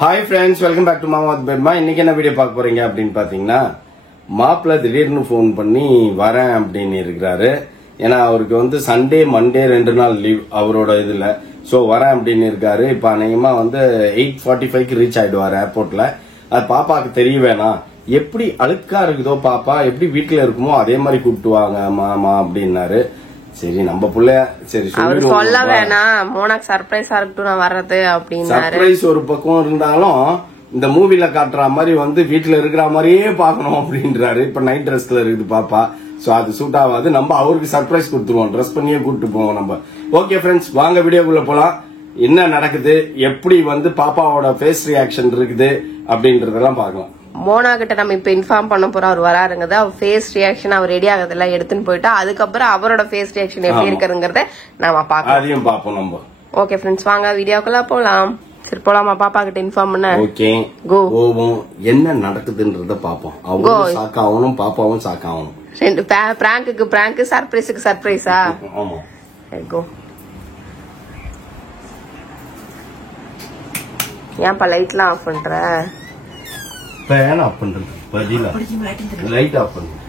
Hi friends, welcome back to மாமாத் பெட்மா. இன்னைக்கு என்ன வீடியோ பார்க்க போறீங்க அப்படின்னு பாத்தீங்கன்னா, மாப்பிள்ள திடீர்னு ஃபோன் பண்ணி வரேன் அப்படின்னு இருக்கிறாரு. ஏன்னா அவருக்கு வந்து சண்டே மண்டே 2 நாள் லீவ் அவரோட இதுல. ஸோ வரேன் அப்படின்னு இருக்காரு. இப்போ அநேகமா வந்து 8:45க்கு ரீச் ஆயிடுவாரு ஏர்போர்ட்ல. அது பாப்பாக்கு தெரிய வேணாம், எப்படி அழுக்கா இருக்குதோ பாப்பா எப்படி வீட்டுல இருக்குமோ அதே மாதிரி கூப்பிட்டு வாங்க மாமா அப்படின்னாரு. சரி நம்ம புள்ள சரி சொல்ல வேணாம், மோனாக்கு சர்ப்ரைஸா இருக்கட்டும் நான் வர்றது அப்படின்னு. சர்ப்ரைஸ் ஒரு பக்கம் இருந்தாலும் இந்த மூவில காட்டுற மாதிரி வந்து வீட்டுல இருக்கிற மாதிரியே பாக்கணும் அப்படின்றாரு. இப்ப நைட் ட்ரெஸ்ல இருக்குது பாப்பா. சோ அது சூட் ஆகாது. நம்ம அவருக்கு சர்ப்ரைஸ் கொடுத்துருவோம், ட்ரெஸ் பண்ணியே கூப்பிட்டு போவோம் நம்ம. ஓகே ஃப்ரெண்ட்ஸ், வாங்க வீடியோக்குள்ள போலாம். என்ன நடக்குது, எப்படி வந்து பாப்பாவோட ஃபேஸ் ரியாக்ஷன் இருக்குது அப்படின்றதெல்லாம் பார்க்கலாம். மோனா கிட்ட நம்ம இப்ப இன்ஃபார்ம் பண்ண போறோம் அவர் வராருங்கிறது. அவர் ஃபேஸ் ரியாக்ஷன் அவர் ரெடி ஆகுறதெல்லாம் எடுத்துன்னு போயிட்டா அதுக்கப்புறம் அவரோட ஃபேஸ் ரியாக்ஷன் எப்படி இருக்குங்கிறத நாம பாக்கலாம். அதையும் பாப்போம் நம்ம. ஓகே ஃப்ரெண்ட்ஸ், வாங்க வீடியோக்குள்ள போலாம். சரி போலாமா? பாப்பா கிட்ட இன்ஃபார்ம் பண்ண. ஓகே கோவோம், என்ன நடக்குதுன்றத பாப்போம். அவரும் ஷாக் ஆகணும், பாப்பாவும் ஷாக் ஆகணும். ரெண்டு பிராங்குக்கு பிராங்க், சர்ப்ரைஸுக்கு சர்ப்ரைஸா? ஆமா. கோ. ஏன்பா லைட்லாம் ஆஃப் பண்ற? ஃபேன் ஆஃப் பண்றது பதிலா லைட் ஆஃப் பண்றது.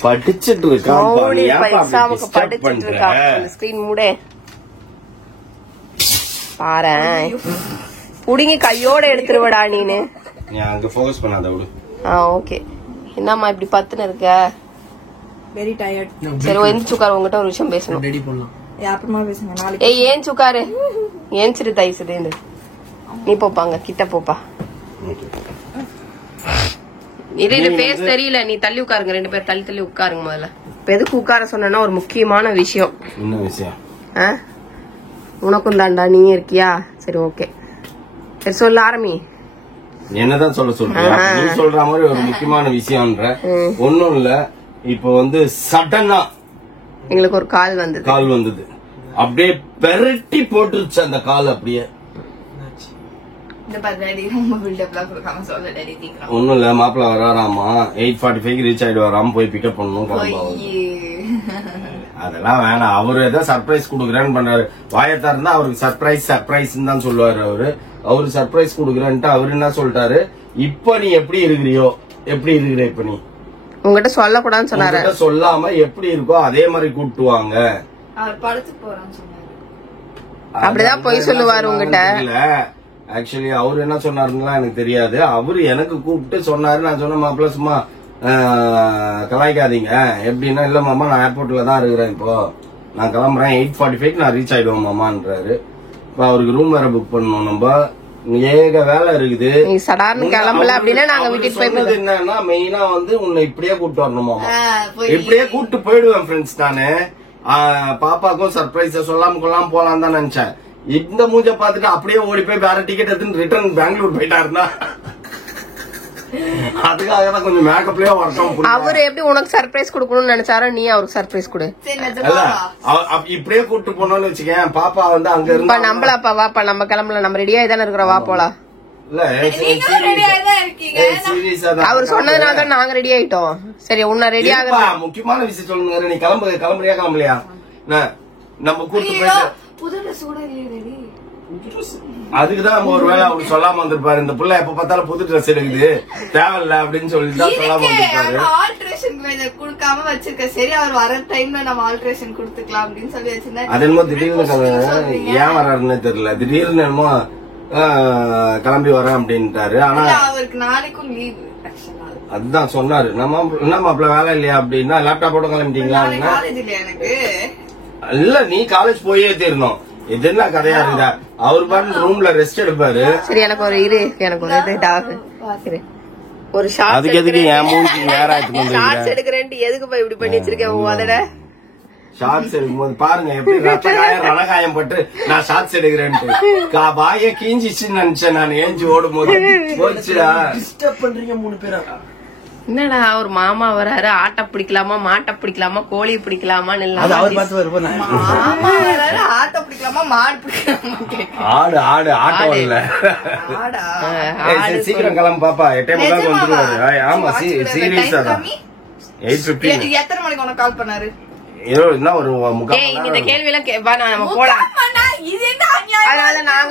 படிச்சிட்டு இருக்கான் பாரு. எக்ஸாமுக்கு படிச்சிட்டு இருக்கான். அந்த ஸ்கிரீன் மூடே பாரேன். புடிங்கி கையோட எடுத்துருவடா நீனு. நீ அங்க ஃபோக்கஸ் பண்ணாத விடு. ஓகே. என்னம்மா இப்படி பத்துன்னு இருக்க? Very tired. சரி எந்திரிச்சு உட்காரு, உங்ககிட்ட ஒரு விஷயம் பேசணும். ரெடி பண்ணலாம். அப்புறமா பேசுங்க நாளைக்கு. ஏய் ஏன் உட்காரு, ஏஞ்சிட்டு தைசுதேந்து. நீ போப்பாங்க கிட்ட போப்பா. இது பேஸ் தெரியல, நீ தள்ளி உட்காருங்க. 2 பேர் தள்ளி தள்ளி உட்காருங்க முதல்ல. இப்ப எதுக்கு உட்கார சொன்னா ஒரு முக்கியமான விஷயம். என்ன விஷயம்? உனக்கும் தாண்டா, நீ இருக்கியா? சரி ஓகே, சரி சொல்ல ஆரம்பி. என்னதான் சொல்ல சொல்றியா? நீ சொல்ற மாதிரி ஒரு முக்கியமான விஷயம்ன்ற ஒண்ணும் இல்ல. இப்ப வந்து சடனா எங்களுக்கு ஒரு கால் வந்தது. அப்படியே பெரட்டி போட்டுருச்சு அந்த கால். அப்படியே ஒண்ணும் இல்ல, மாப்பிள்ள வராராமா, 8:45க்கு ரீச் ஆயிடுவாராம், போய் பிக்கப் பண்ணணும். அதெல்லாம் வேணாம், அவரு ஏதோ சர்ப்ரைஸ் குடுக்குறேன்னு பண்றாரு. வாயத்தா இருந்தா அவருக்கு சர்ப்ரைஸ் தான் சொல்லுவாரு. அவரு சர்ப்ரைஸ் குடுக்குறேன்ட்டு அவரு என்ன சொல்லிட்டாரு, இப்ப நீ எப்படி இருக்கிறியோ எப்படி இருக்கிற இப்ப நீ உங்ககிட்ட சொல்ல கூடாதுன்னு சொன்னாரு. சொல்லாம எப்படி இருக்கோ அதே மாதிரி கூப்பிட்டு வாங்க. அவர் படத்துக்கு போறான்னு சொன்னாரு. அப்படிதான் போய் சொல்லுவாரு உங்ககிட்ட. ஆக்சுவலி அவரு என்ன சொன்னாருன்னா எனக்கு தெரியாது. அவரு எனக்கு கூப்பிட்டு சொன்னாரு. நான் சொன்ன மாப்பிள்ள சும்மா கலாய்க்காதீங்க எப்படின்னா, இல்ல மாமா நான் ஏர்போர்ட்ல தான் இருக்கிறேன், இப்போ நான் கிளம்புறேன், 8:45க்கு நான் ரீச் ஆயிடுவேன் மாமான்றாரு. இப்ப அவருக்கு ரூம் வேற புக் பண்ணணும். நம்ம ஏக வேலை இருக்குது. கிளம்பல அப்படின்னா நாங்க வீட்டுக்கு போய் என்னன்னா மெயினா வந்து உன்னை இப்படியே கூப்பிட்டு வரணும் மாமா. இப்படியே கூப்பிட்டு போயிடுவேன் ஃப்ரெண்ட்ஸ். நானு பாப்பாக்கும் சர்ப்ரைஸ் சொல்லாம கொள்ளாம போலாம் தான் நினைச்சேன். இந்த மூஞ்ச பாத்துட்டு அப்படியே ஓடி போய் வேற டிக்கெட் எடுத்து ரிட்டர்ன் பெங்களூர் போயிட்டாருன்னா அதுக்காக தான் கொஞ்சம் மேக்கப்லயே வரட்டும். அவரு எப்படி உனக்கு சர்ப்ரைஸ் கொடுக்கணும்னு நினைச்சாரோ நீ அவருக்கு சர்ப்ரைஸ் கொடு. இப்படியே கூப்பிட்டு போனோம்னு வச்சுக்கேன். பாப்பா வந்து அங்க இருந்தா நம்பலாப்பா. வாப்பா நம்ம கிளம்பல, நம்ம ரெடியா தானே இருக்கிறோம், வா போலாம். அவர் சொன்னதுனால தான் நாங்க ரெடி ஆயிட்டோம். சரி உன்ன ரெடி ஆக முக்கியமான விஷயம் சொல்லுங்க. நீ கிளம்புறியா கிளம்பலையா? நம்ம கூப்பிட்டு போயிட்டு அதுக்குதான் நம்ம ஒரு வேலை அவரு சொல்லாம வந்திருப்பாரு. இந்த புள்ள எப்ப பார்த்தாலும் புது ட்ரெஸ் எடுக்குது தேவையில்ல அப்படின்னு சொல்லிட்டு தான் சொல்லாம வந்திருப்பாரு. ஆல்ட்ரேஷன் கொடுக்காம வச்சிருக்க. சரி அவர் வர டைம்ல நம்ம ஆல்ட்ரேஷன் கொடுத்துக்கலாம் அப்படின்னு சொல்லி வச்சிருந்தேன். அது என்னமோ திடீர்னு ஏன் வர்றாருன்னு தெரியல. திடீர்னு என்னமோ கிளம்பி வரேன் அப்படின்ட்டாரு. ஆனா அவருக்கு நாளைக்கும் லீவ். அதுதான் சொன்னாரு. நம்ம என்ன மாப்பிள்ள வேலை இல்லையா அப்படின்னா, லேப்டாப்போட கிளம்பிட்டீங்களா? காலேஜ் இல்லையா எனக்கு? இல்ல நீ காலேஜ் போயே தீரணும். இது என்ன கதையா இருந்தா அவரு பாட்டு ரூம்ல ரெஸ்ட் எடுப்பாரு. சரி எனக்கு ஒரு ஒரு அதுக்கு எதுக்கு என் மூஞ்சி நேரா ஷார்ட்ஸ் எடுக்கிறேன்ட்டு எதுக்கு போய் இப்படி பண்ணி வச்சிருக்கேன்? ஷார்ட்ஸ் எடுக்கும்போது பாருங்க எப்படி ரணகாயம் பட்டு நான் ஷார்ட்ஸ் எடுக்கிறேன்ட்டு வாய கீஞ்சிச்சுன்னு நினைச்சேன். நான் ஏஞ்சி ஓடும் போது போச்சுடா. டிஸ்டர்ப் பண்றீங்க 3 பேரா. என்னடா ஒரு மாமா வராரு, ஆட்டை பிடிக்கலாமா மாட்டை பிடிக்கலாமா கோழியை பிடிக்கலாமா ஆட்டை பிடிக்கலாமா மாடு பிடிக்கலாமா? ஆடு ஆட்டோ இல்ல. சீக்கிரம் கிளம்பு பாப்பா, 8:30 வந்துருவாரு. ஆமா சீரியஸா தான். 8:15. எத்தனை மணிக்கு உனக்கு கால் பண்ணாரு? என்ன ஒரு முக்கால் ஏய் இந்த கேள்வி எல்லாம் நம்ம போலாம். இது என்ன அநியாயம்? அதனால நாங்க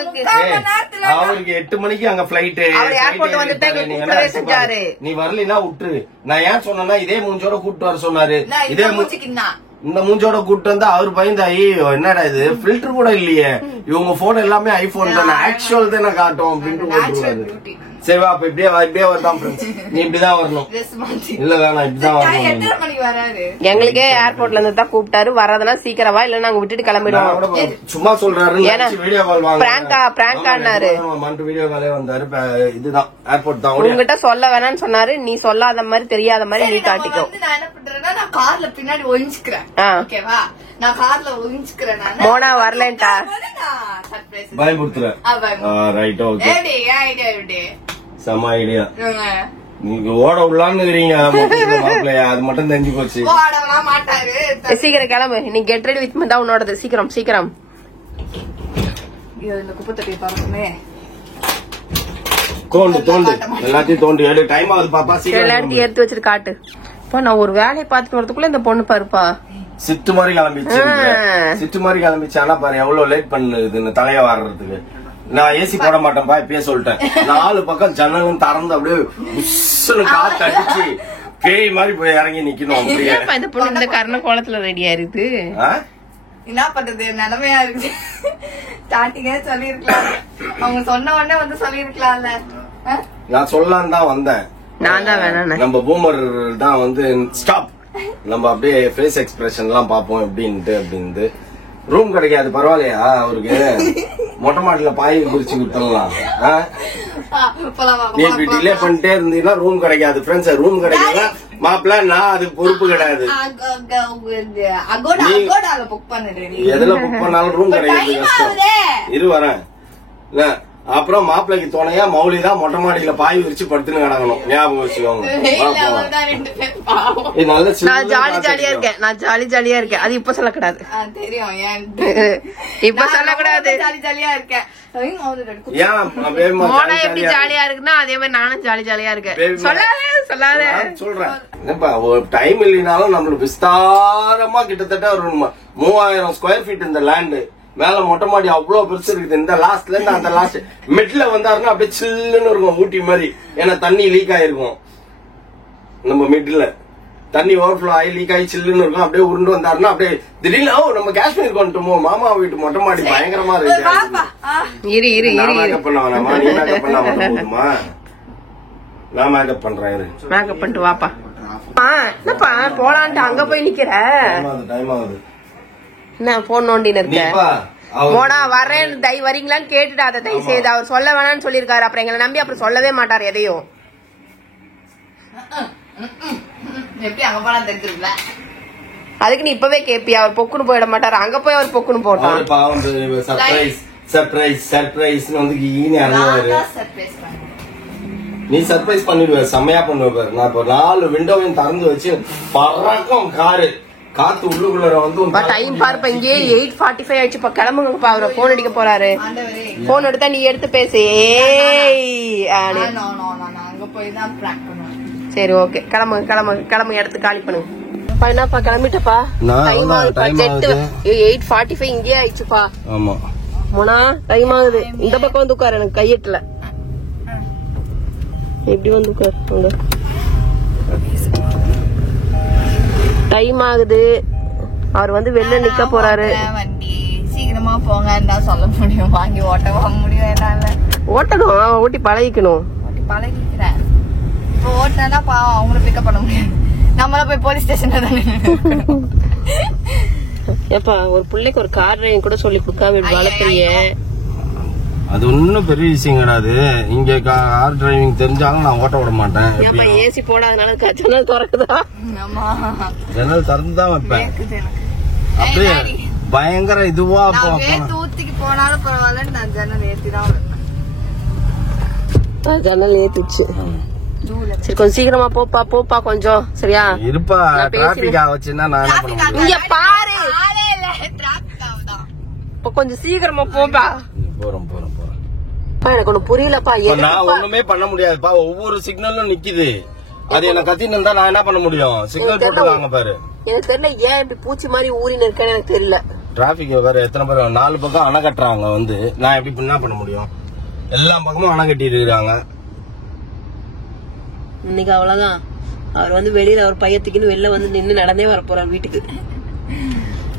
அவருக்கு 8 மணிக்கு அங்க பிளைட் அவர் ஏர்போர்ட் வந்துட்டு கூப்பிடவே செஞ்சாரு. நீ வரலினா விட்டுரு. நான் ஏன் சொன்னா இதே மூஞ்சோட கூப்பிட்டு வர சொன்னாரு. இதே இந்த மூஞ்சோட கூப்பிட்டு வந்து அவர் பயந்தாயி என்னடா இது ஃபில்டர் கூட இல்லையே இவங்க போன் எல்லாமே ஐபோன் தானே ஆக்சுவல் தானே காட்டும் அப்படின்ட்டு போட்டுருவாரு. சரிவா அப்ப இப்படியே வரதான் நீ இப்படிதான் வரணும். இல்ல வேணாம் இப்படிதான் வரணும். எங்களுக்கே ஏர்போர்ட்ல இருந்து தான் கூப்பிட்டாரு. வர்றதுனா சீக்கிரம் வா இல்ல நாங்க விட்டுட்டு கிளம்பிடுவோம். சும்மா சொல்றாரு வீடியோ கால் பிராங்கான்னாரு. வீடியோ காலே வந்தாரு. இதுதான் ஏர்போர்ட் தான். உங்ககிட்ட சொல்ல வேணாம்னு சொன்னாரு. நீ சொல்லாத மாதிரி தெரியாத மாதிரி நீ காட்டிக்கோ. நான் என்ன பண்றேன்னா நான் கார்ல பின்னாடி ஒளிஞ்சுக்கிறேன். ஓகேவா நான் கார்ல ஒளிஞ்சுக்கிறேன். மோனா வரலன்டா பயமுறுத்துறேன். ரைட் ஓகே செம ஐடியா. நீங்க ஓட உள்ளான்னு அது மட்டும் தெரிஞ்சு போச்சு. சீக்கிரம் கிளம்பு. நீ கெட் ரெடி வித் தான் உன்னோடது. சீக்கிரம் சீக்கிரம். தோண்டு எல்லாத்தையும் தோண்டி எடு. டைம் ஆகுது பாப்பா. எல்லாத்தையும் எடுத்து வச்சுட்டு காட்டு. நான் ஒரு வேலையை பாத்துட்டு வரதுக்குள்ள இந்த பொண்ணு பாருப்பா சிட்டு மாதிரி கிளம்பிச்சு. ஆனா பாரு எவ்வளவு லேட் பண்ணுது தலைய வாடுறதுக்கு. நான் ஏசி போட மாட்டேன்ப்பா இப்பயே சொல்லிட்டேன். 4 பக்கம் ஜன்னலும் திறந்து அப்படியே காத்து அடிச்சு பேய் மாதிரி போய் இறங்கி நிக்கணும். இந்த பொண்ணு இந்த கர்ண கோலத்துல ரெடியா இருக்கு. என்ன பண்றது நிலைமையா இருக்கு. ஸ்டார்டிங்கே சொல்லிருக்கலாம். அவங்க சொன்ன உடனே வந்து சொல்லிருக்கலாம்ல. நான் சொல்லலான்னு தான் வந்தேன். நான் தான் வேணாம். நம்ம பூமர் தான் வந்து ஸ்டாப் நம்ம அப்படியே ஃபேஸ் எக்ஸ்பிரஷன் எல்லாம் பாப்போம் எப்படின்ட்டு அப்படின்னு. ரூம் கிடைக்காது பரவாயில்லையா அவருக்கு? மொட்டை மாடியில பாய் குறிச்சு கொடுத்துடலாம். நீ இப்படி டிலே பண்ணிட்டே இருந்தீங்கன்னா ரூம் கிடைக்காது. ஃப்ரெண்ட்ஸ் ரூம் கிடைக்காது மாப்பிள்ள நான் அதுக்கு பொறுப்பு கிடையாது. எதுல புக் பண்ணாலும் ரூம் கிடைக்காது. இரு வரேன். அப்புறம் மாப்பிள்ளைக்கு துணையா மௌலிதான் மொட்டை மாடியில பாய் விரிச்சு படுத்துன்னு கிடக்கணும். ஞாபகம் வச்சுக்கோங்க. நான் ஜாலியா இருக்கேன். அது இப்ப சொல்லக்கூடாது. இப்ப சொல்லக்கூடாது. மோனா எப்படி ஜாலியா இருக்குன்னா அதே மாதிரி நானும் ஜாலியா இருக்கேன். சொல்லாத சொல்றேன். டைம் இல்லைனாலும் நம்மளுக்கு விஸ்தாரமா கிட்டத்தட்ட ஒரு 3000 ஸ்கொயர் ஃபீட் இந்த லேண்டு. மேல மொட்டை மாடி அவ்வளவு பெருசு இருக்குது. இந்த லாஸ்ட்ல இருந்து அந்த லாஸ்ட் மிட்ல வந்தாருன்னா அப்படியே சில்லுன்னு இருக்கும் ஊட்டி மாதிரி. ஏன்னா தண்ணி லீக் ஆயிருக்கும். நம்ம மிட்ல தண்ணி ஓவர்ஃப்ளோ ஆகி லீக் ஆகி சில்லுன்னு இருக்கும். அப்படியே உருண்டு வந்தாருன்னா அப்படியே திடீர்னு நம்ம காஷ்மீர் கொண்டுட்டோமோ மாமா வீட்டு மொட்டை மாடி பயங்கரமா இருக்கு. மேக்கப் பண்ண வேணாமா? நீ மேக்கப் பண்ணா மட்டும் போதுமா? நான் மேக்கப் பண்றேன். மேக்கப் பண்ணிட்டு வாப்பா. என்னப்பா போலான்ட்டு அங்க போய் நிக்கிற? டைம் ஆகுது. என்ன போன் நோண்டின்னு இருக்க? போனா வரேன் வரீங்களான்னு கேட்டுட்டு தயவு செய்து. அவர் சொல்ல வேணாம்னு சொல்லிருக்காரு. அப்புறம் எங்களை நம்பி அப்புறம் சொல்லவே மாட்டாரு எதையும். அதுக்கு நீ இப்பவே கேப்பியா? அவர் பொக்குன்னு போயிட மாட்டாரு. அங்க போய் அவர் பொக்குன்னு போட்டான். நீ சர்ப்ரைஸ் பண்ணிடுவ. செம்மையா பண்ணுவ. நான் இப்ப 4 விண்டோவையும் திறந்து வச்சு பறக்கும் காரு காத்து உள்ளுக்குள்ள வந்து டைம் பாருப்பா. இங்கே 8:45 ஆயிடுச்சுப்பா. கிளம்புங்கப்பா. அவரை போன் அடிக்க போறாரு. போன் எடுத்தா நீ எடுத்து பேசு. சரி ஓகே கிளம்புங்க எடுத்து காலி பண்ணுங்க. என்னப்பா கிளம்பிட்டப்பா? 8:45 இங்கே ஆயிடுச்சுப்பா. ஆமா மோனா டைம் ஆகுது. இந்த பக்கம் வந்து உட்காரு. எனக்கு கையெட்டல. எப்படி வந்து உட்காரு? டைம் ஆகுது. அவர் வந்து வெளில நிக்க போறாரு. வண்டி சீக்கிரமா போங்க சொல்ல முடியும். வாங்கி ஓட்டவா முடியும்? என்னால ஓட்டணும். ஓட்டி பழகிக்கணும். பழகிக்கிறேன். இப்போ ஓட்டினா பாவம் அவங்கள பிக்கப் பண்ண முடியாது. நம்மள போய் போலீஸ் ஸ்டேஷன்ல தானே. ஏப்பா ஒரு பிள்ளைக்கு ஒரு கார் டிரைவிங் கூட சொல்லி கொடுக்காம வளர்க்குறிய. அது ஒன்னும் பெரிய விஷயம் கிடையாது. இங்க கார் டிரைவிங் தெரிஞ்சாலும் நான் ஓட்ட விட மாட்டேன். ஏசி போடாதனால ஜன்னல் திறக்குதா? ஜன்னல் திறந்துதான் வைப்பேன். அப்படியே பயங்கர இதுவா தூத்திக்கு போனாலும் பரவாயில்ல. நான் ஜன்னல் ஏத்திதான் ஜன்னல் ஏத்திச்சு. சரி கொஞ்சம் சீக்கிரமா போப்பா கொஞ்சம். சரியா இருப்பா. டிராபிக் ஆச்சுன்னா நான் என்ன பண்ண முடியும்? இங்க பாரு. கொஞ்சம் சீக்கிரமா போப்பா. போறோம். எனக்கு ஒண்ணு புரியலப்பா. நான் ஒண்ணுமே பண்ண முடியாதுப்பா. ஒவ்வொரு சிக்னலும் நிக்குது. அது என்ன கத்தின்னு இருந்தா நான் என்ன பண்ண முடியும்? சிக்னல் போட்டுருவாங்க பாரு. எனக்கு தெரியல ஏன் இப்படி பூச்சி மாதிரி ஊறின்னு இருக்கேன்னு எனக்கு தெரியல. டிராபிக் வேற எத்தனை பேர் 4 பக்கம் அணை கட்டுறாங்க வந்து நான் எப்படி என்ன பண்ண முடியும்? எல்லா பக்கமும் அணை கட்டி இருக்காங்க. இன்னைக்கு அவ்வளவுதான். அவர் வந்து வெளியில அவர் பையத்துக்குன்னு வெளில வந்து நின்னு நடந்தே வர போறாரு வீட்டுக்கு.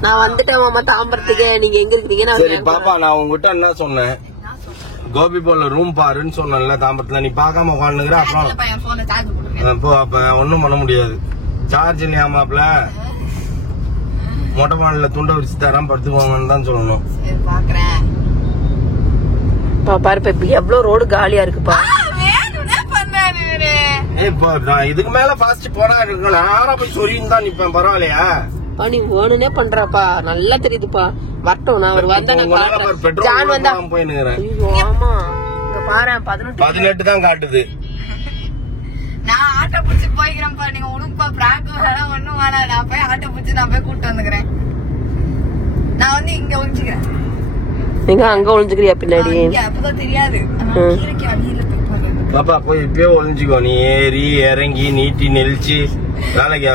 நான் வந்துட்டேன் மாமா தாம்பரத்துக்கு. நீங்க எங்க இருக்கீங்க? சரி பாப்பா, நான் உங்ககிட்ட என்ன சொன்னேன்? கோபி போல ரூம் பாருன்னு சொன்னேன்ல தாம்பரத்துல. நீ பாக்காம உட்காந்துக்கிற. அப்புறம் அப்ப ஒன்னும் பண்ண முடியாது. சார்ஜ் இல்லையாமாப்ல மொட்டை மாடல துண்டை விரிச்சு தராம படுத்துக்கோங்கன்னு தான் சொல்லணும். பாரு இப்ப எவ்வளவு ரோடு காலியா இருக்குப்பா. இதுக்கு மேல ஃபாஸ்ட் போனா யாரா போய் சொரியும் தான் நிப்பேன். பரவாயில்லையா? நீ வேணும்னே பண்றப்பா. நல்லா தெரியுதுப்பா. வரட்டும் நான் அவர் வந்தா ஜான் வந்தா போயினுக்கிறேன். ஆமா இங்க பாரு 18 தான் காட்டுது. நான் ஆட்டோ பிடிச்சி போய்க்கிறேன்ப்பா. நீங்க உனக்குப்பா பிராங்க் வேணாம் ஒண்ணும் வேணாம். நான் போய் ஆட்டோ பிடிச்சி நான் போய் கூப்பிட்டு வந்துக்கிறேன். நான் வந்து இங்க ஒழிச்சுக்கிறேன். நீங்க அங்க ஒழிஞ்சுக்கிறியா பின்னாடி? அப்பதான் தெரியாது. பாப்பா போய் இப்பயே ஒளிஞ்சுக்கோ. நீ ஏறி இறங்கி நீட்டி நெளிச்சு வேலைக்கு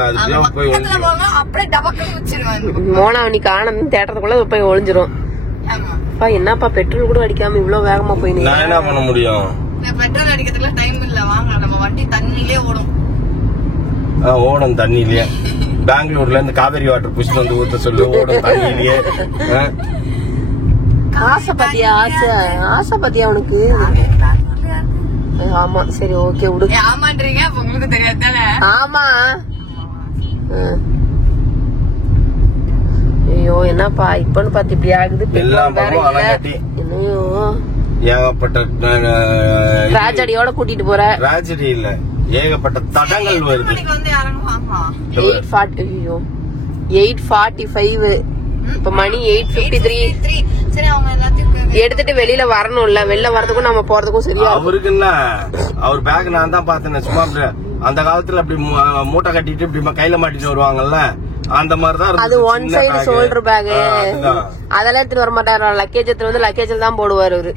போய் அப்படியே டபக்கு வச்சிருவாங்க. மோனா நீ காணம் தேட்டறதுக்குள்ள போய் ஒளிஞ்சிரும். என்னப்பா பெட்ரோல் கூட அடிக்காம இவ்வளவு வேகமா போய் நான் என்ன பண்ண முடியும்? பெட்ரோல் அடிக்கிறதுல டைம் இல்ல. வாங்க நம்ம வண்டி தண்ணிலே ஓடும். ஓடும் தண்ணிலயே. பெங்களூர்ல இருந்து காவேரி வாட்டர் புஷ் வந்து ஊத்த சொல்லு. ஓடும் தண்ணிலயே. ஆசை பத்தியா? ஆசை பத்தியா உனக்கு? ஆமா சரி ஓகே விடு. ஆமான்றீங்க உங்களுக்கு தெரியாது. ஆமா. ஐயோ என்னப்பா இப்பன்னு பாத்து இப்படி ஆகுது. என்னையோ ஏகப்பட்ட ராஜடியோட கூட்டிட்டு போற. ராஜடி இல்ல ஏகப்பட்ட தடங்கள் வருது. 8:45 இப்ப மணி 8:53. சரி அவங்க எல்லாத்தையும் எடுத்துட்டு வெளியில வரணும்ல. வெளில வரதுக்கும் நம்ம போறதுக்கும் சரியா. அவருக்கு என்ன அவர் பேக் நான் தான் பாத்தேன். சும்மா அந்த காலத்துல அப்படி மூட்டை கட்டிட்டு இப்படி கையில மாட்டிட்டு வருவாங்கல்ல அந்த மாதிரிதான். அது ஒன் சைடு ஷோல்டர் பேக். அதெல்லாம் எடுத்துட்டு வர மாட்டாரு. லக்கேஜ் எடுத்து வந்து லக்கேஜ்ல தான் போடுவாரு அவரு.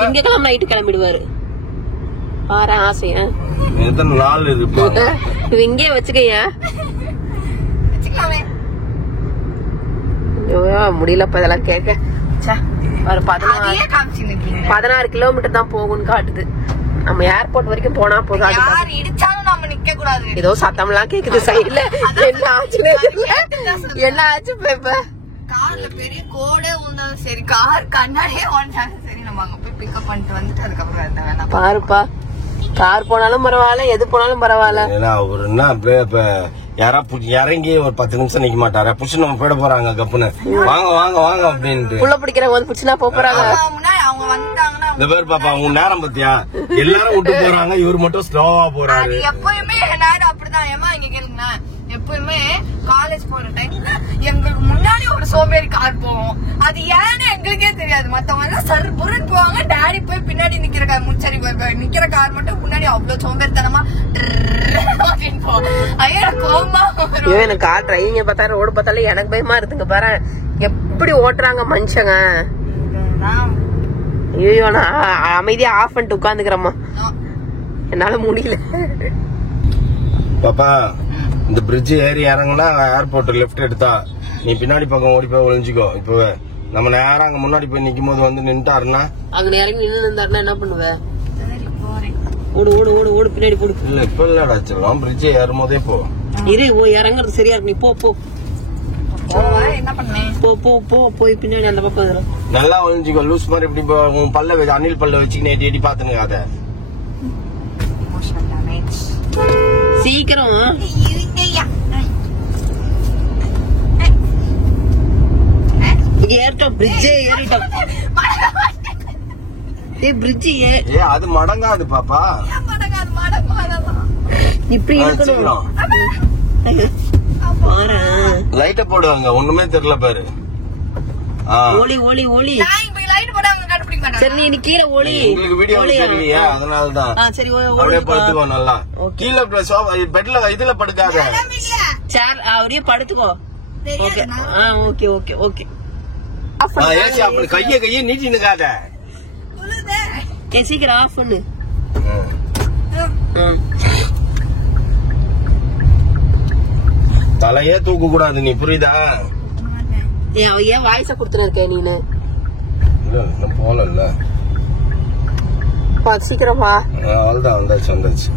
திங்கக்கிழமை நைட்டு கிளம்பிடுவாரு. பாரு ஆசையா எத்தனை நாள் இருக்கு இங்கே வச்சுக்கையா. முடியலப்ப இதெல்லாம் கேட்க. 16 கிலோமீட்டர் தான் போகும்னு காட்டுது. நம்ம ஏர்போர்ட் வரைக்கும் போனா போதும். ஏதோ சத்தம் எல்லாம் கேக்குது சைடுல. என்ன ஆச்சு என்ன ஆச்சு இப்ப? கார்ல பெரிய கோடே வந்தாலும் சரி, கார் கண்ணாடியே ஓடினாலும் சரி, நம்ம அங்க போய் பிக்கப் பண்ணிட்டு வந்துட்டு அதுக்கப்புறம் பாருப்பா. கார் போனாலும் பரவாயில்ல, எது போனாலும் பரவாயில்ல. அவரு என்ன அப்படியே யாரா இறங்கி ஒரு 10 நிமிஷம் நிக்க மாட்டாரா? புடிச்சு நம்ம போயிட போறாங்க கப்புன்னு. வாங்க வாங்க வாங்க அப்படின்ட்டு புள்ள பிடிக்கிறவங்க புடிச்சுனா போறாங்க. அவங்க வந்துட்டாங்கன்னா இந்த பேர் பாப்பா உங்க நேரம் பத்தியா? எல்லாரும் விட்டு போறாங்க, இவரு மட்டும் ஸ்லோவா போறாரு. எப்பயுமே நேரம் அப்படிதான். ஏமா இங்க கேளுங்க, எப்பயுமே காலேஜ் போற டைம்ல எங்களுக்கு முன்னாடி ஒரு சோம்பேறி கார் போவோம். அது ஏன்னு எங்களுக்கே தெரியாது. மத்தவங்க எல்லாம் சர் புரன் போவாங்க. டாடி போய் பின்னாடி நிக்கிற கார் முச்சரி நிக்கிற கார் மட்டும் முன்னாடி அவ்வளவு சோம்பேறித்தனமா எனக்கு கார் டிரைவிங்க பார்த்தா ரோடு பார்த்தாலே எனக்கு பயமா இருக்குங்க. பாரு எப்படி ஓட்டுறாங்க மனுஷங்க. ஐயோ நான் அமைதியா ஆஃப் பண்ணிட்டு உட்காந்துக்கிறேம்மா. என்னால முடியல. பாப்பா இந்த பிரிட்ஜ் ஏறி இறங்குனா ஏர்போர்ட் லெப்ட் எடுத்தா நீ பின்னாடி பக்கம் ஓடி போய் ஒளிஞ்சுக்கோ. இப்ப நம்ம நேரம் அங்க முன்னாடி போய் நிக்கும் போது வந்து நின்ட்டாருன்னா அங்க இறங்கி நின்று இருந்தாருன்னா என்ன பண்ணுவேன்? ஓடு ஓடு ஓடு ஓடு பின்னாடி போடு. இல்ல இப்ப இல்லடா செல்லம், பிரிட்ஜ் ஏறும் போதே போ. இரு இறங்குறது சரியா இருக்கு. நீ போ போ என்ன பண்ணேன்? போ போ போ போய் பின்னாடி அந்த பக்கம் நல்லா ஒளிஞ்சுக்கோ. லூஸ் மாதிரி இப்படி உன் பல்ல வச்சு அணில் பல்ல வச்சு நேட்டி எட்டி பாத்துனுங்க. அத சீக்கிரம் ஏறிட்டோம். பிரிட்ஜே ஏறிட்டோம். அது மடங்காது பாப்பா. இப்படி இருக்கணும். லைட்ட போடுவாங்க ஒண்ணுமே தெரியல பாரு. ஓலி ஓலி ஓலி. சரி நீ கீழே ஓலி. உங்களுக்கு வீடியோ தெரியலையா? அதனாலதான். சரி அப்படியே படுத்துக்கோ. நல்லா கீழே பெட்ல இதுல படுக்காத. சேர் அப்படியே படுத்துக்கோ. Okay okay okay. அப்படி கைய நீட்டி நிக்காத. சீக்கிரம் ஆஃப் பண்ணு. தலையே தூக்க கூடாது, நீ புரியுதா? ஏன் வாய்ஸ குடுத்துட்டு இருக்க நீனு? போல சீக்கிரம் வா. அவ்வளவுதான், வந்தாச்சு.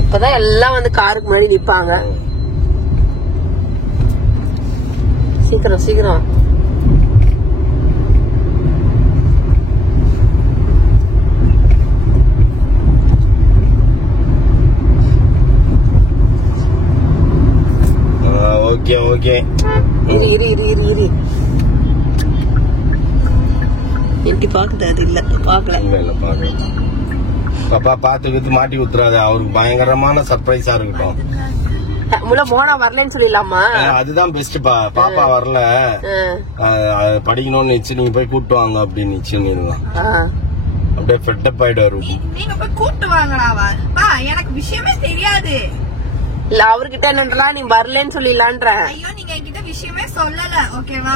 இப்பதான் எல்லாம் வந்து காருக்கு முன்னாடி நிப்பாங்க. சீக்கிரம் ஓகே. இரு எட்டி பாக்குது. அது இல்ல பாக்கல. பாப்பா பாத்துக்கிட்டு மாட்டி குத்துறாது. அவருக்கு பயங்கரமான சர்ப்ரைஸா இருக்கட்டும். போனா வரலன்னு சொல்லிடலாமா? அதுதான் பெஸ்ட். பாப்பா வரல, படிக்கணும்னு நிச்சு, நீங்க போய் கூட்டு வாங்க அப்படின்னு நிச்சுலாம். அப்படியே ஃபெட்டப் ஆயிடுவாரு. நீங்க போய் கூட்டு வாங்கடா. எனக்கு விஷயமே தெரியாது. இல்ல அவர்கிட்ட என்னன்றா நீ வரலன்னு சொல்லிடலான்ற. ஐயோ நீங்க என்கிட்ட விஷயமே சொல்லல. ஓகேவா?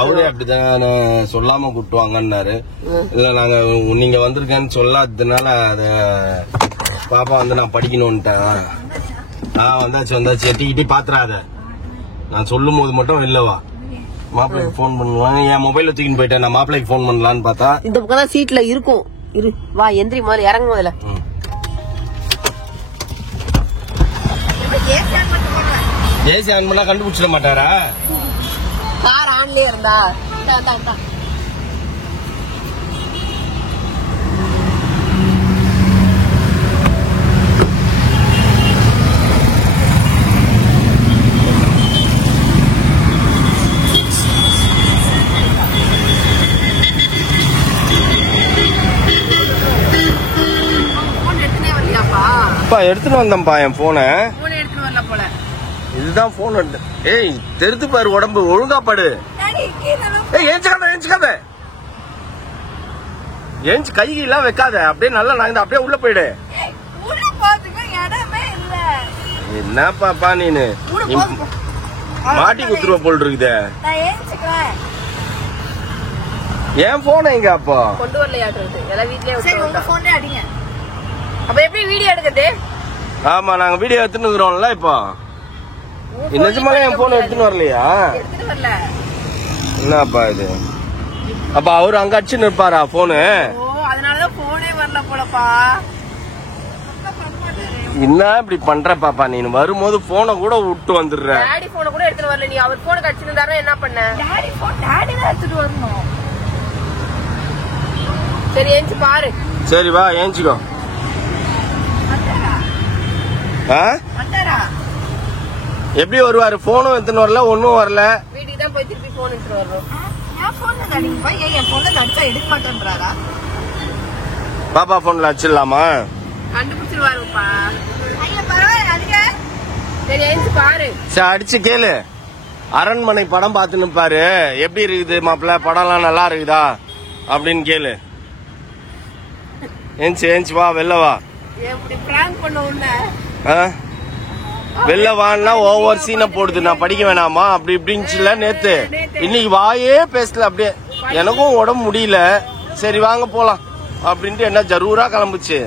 அவரே அப்படிதான் சொல்லாம கூட்டுவாங்கன்னாரு. இல்ல நாங்க நீங்க வந்திருக்கேன்னு சொல்லாததுனால அத பாப்பா வந்து நான் படிக்கணும்ட்டேன். வந்தாச்சு. எட்டிக்கிட்டி பாத்துறாத. நான் சொல்லும் போது மட்டும் வெளிலவா. மாப்பிள்ளைக்கு போன் பண்ணுவாங்க. என் மொபைல தூக்கின்னு போயிட்டேன். நான் மாப்பிள்ளைக்கு போன் பண்ணலான்னு பார்த்தா இந்த பக்கம் தான் சீட்ல இருக்கும். இரு வா, எந்திரி முதல்ல, இறங்கும் முதல்ல. ஏசி ஆன் பண்ணா கண்டுபிடிச்சிட மாட்டாரா? கார் ஆன்லயே இருந்தா எடுத்துட்டு வந்தேன்ப்பா என் போன. எடுத்துட்டு வரல போல. இதுதான் போன். ஏய் தெரித்து பாரு, உடம்பு ஒழுங்கா படு. ஏஞ்சிக்காத ஏஞ்சி கையெல்லாம் வைக்காத. அப்படியே நல்லா நாங்க அப்படியே உள்ள போயிடு. என்ன பாப்பா நீனு மாட்டி குத்துருவ போல் இருக்குது. ஏன் போன எங்க அப்போ கொண்டு வரலையாட்டு எல்லாம் வீட்லயே அடிங்க. அப்ப எப்படி வீடியோ எடுக்குது? ஆமா நாங்க வீடியோ எடுத்துன்னு இருக்கிறோம்ல. இப்போ நிஜமாலே என் போன் எடுத்துன்னு வரலையா? என்னப்பா இது? அப்ப அவரு அங்க அடிச்சுன்னு இருப்பாரா போனு? அதனாலதான் போனே வரல போலப்பா. என்ன இப்படி பண்ற பாப்பா? நீ வரும்போது போனை கூட விட்டு வந்துடுற. டாடி போனை கூட எடுத்துட்டு வரல. நீ அவர் போனுக்கு அடிச்சிருந்தாரா என்ன பண்ண? டாடி போன் டாடி தான் எடுத்துட்டு வரணும். சரி ஏஞ்சி பாரு. சரி வா ஏஞ்சிக்கோ. எப்படி வருவாரு? போனும் எடுத்துன்னு வரல, ஒன்னும் வரல. வீட்டுக்கு தான் போய் திருப்பி போன் எடுத்துட்டு வரணும். எடுக்க மாட்டேன்றாரா? பாப்பா போன்ல அடிச்சிடலாமா? கண்டுபிடிச்சிருவாருப்பா. சரி ஏஞ்சி பாரு. சரி அடிச்சு கேளு. அரண்மனை படம் பாத்துன்னு பாரு. எப்படி இருக்குது மாப்பிள்ள, படம்லாம் நல்லா இருக்குதா அப்படின்னு கேளு. ஏஞ்சி வா, வெளில வா. வெளில வான்னா ஓவர் சீனை போடுது. நான் படிக்க வேணாமா அப்படி இப்படின்னு நேத்து. இன்னைக்கு வாயே பேசல. அப்படியே எனக்கும் உடம்பு முடியல. சரி வாங்க போலாம் அப்படின்ட்டு என்ன ஜரூரா கிளம்புச்சு.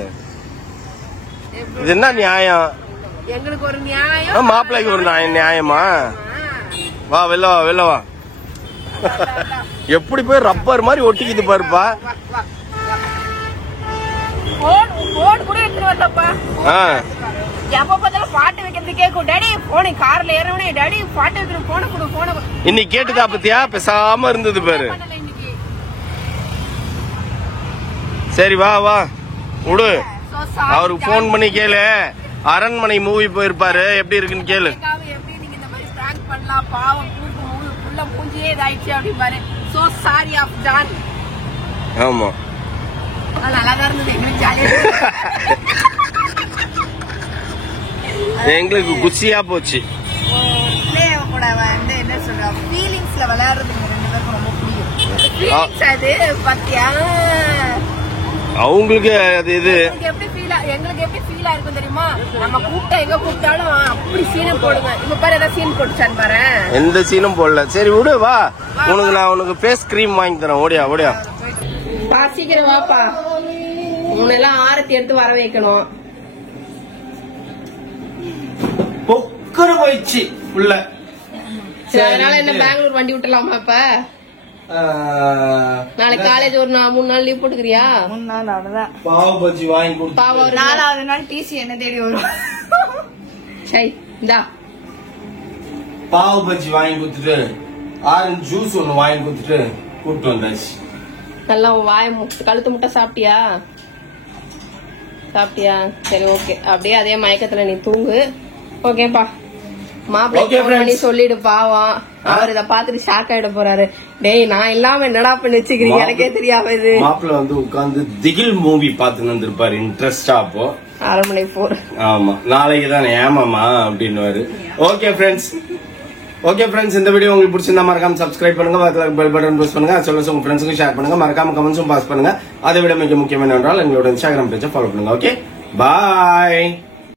இது என்ன நியாயம்? எங்களுக்கு ஒரு நியாயம், மாப்பிள்ளைக்கு ஒரு நியாயமா? வா வெளில வா. எப்படி போய் ரப்பர் மாதிரி ஒட்டிக்கிது பாருப்பா. இன்னைக்கு கேட்டுதா பத்தியா? பேசாம இருந்தது பாரு. சரி வா விடு. அவருக்கு போன் பண்ணி கேளு. அரண்மனை மூவி போயிருப்பாரு, எப்படி இருக்குன்னு கேளு. ஆமா எங்களுக்கு குச்சியா போச்சு. என்ன சொல்ற ஃபீலிங்ஸ்ல விளையாடுறது ரெண்டு பேருக்கும் ரொம்ப பிடிக்கும். அவங்களுக்கு அது இது எங்களுக்கு எப்படி ஃபீல் ஆயிருக்கும் தெரியுமா? நம்ம கூப்பிட்டா எங்க கூப்பிட்டாலும் அப்படி சீனை போடுங்க. இப்ப பாரு ஏதாவது சீன் போட்டுச்சான்னு பாரு. எந்த சீனும் போடல. சரி விடு வா. நான் உனக்கு ஃபேஸ் கிரீம் வாங்கி தரேன். ஓடியா சீக்கிரம் வாப்பா. உன்னெல்லாம் ஆரத்தி எடுத்து வர வைக்கணும். பொக்கர போயிடுச்சு உள்ள. சரி, அதனால என்ன பெங்களூர் வண்டி விட்டுலாமா? இப்ப நாளைக்கு காலேஜ் ஒரு 3 நாள் லீவ் போட்டுக்கிறியா? 3 நாள் அவ்வளவுதான். பாவ பஜ்ஜி வாங்கி கொடுத்து பாவம் ஒரு 4வது நாள் டிசி என்ன தேடி வரும். சரி இந்தா பாவ பஜ்ஜி வாங்கி கொடுத்துட்டு ஆரஞ்சு ஜூஸ் ஒண்ணு வாங்கி கொடுத்துட்டு கூப்பிட்டு வந்தாச்சு. நல்லா கழுத்து முட்டை சாப்பிட்டியா? சரி ஓகே, அப்படியே அதே மயக்கத்துல நீ தூங்கு. ஓகேப்பா, மாப்பிள்ளை சொல்லிடு. பாவம் அவர் இத பாத்துட்டு ஷாக் ஆயிட போறாரு. டேய் நான் இல்லாம என்னடா பண்ணி வச்சுக்கிறீங்க, எனக்கே தெரியாம. இது மாப்பிள்ள வந்து உட்கார்ந்து திகில் மூவி பாத்துன்னு வந்திருப்பாரு இன்ட்ரெஸ்டா. அப்போ 6 மணி 4. ஆமா, நாளைக்கு தானே ஏமாமா அப்படின்னு. ஓகே ஃப்ரெண்ட்ஸ், இந்த வீடியோ உங்களுக்கு பிடிச்சிருந்தா மறக்காம சப்ஸ்கிரைப் பண்ணுங்க, பக்கத்துல பெல் பட்டன் பிரஸ் பண்ணுங்க, சொல்லுங்க உங்க ஃப்ரெண்ட்ஸுக்கு ஷேர் பண்ணுங்க, மறக்காம கமெண்ட்ஸும் பாஸ் பண்ணுங்க. அதை விட மிக முக்கியம் என்னவென்றால் எங்களோட இன்ஸ்டாகிராம் பேஜை ஃபாலோ பண்ணுங்க. ஓகே, பாய்.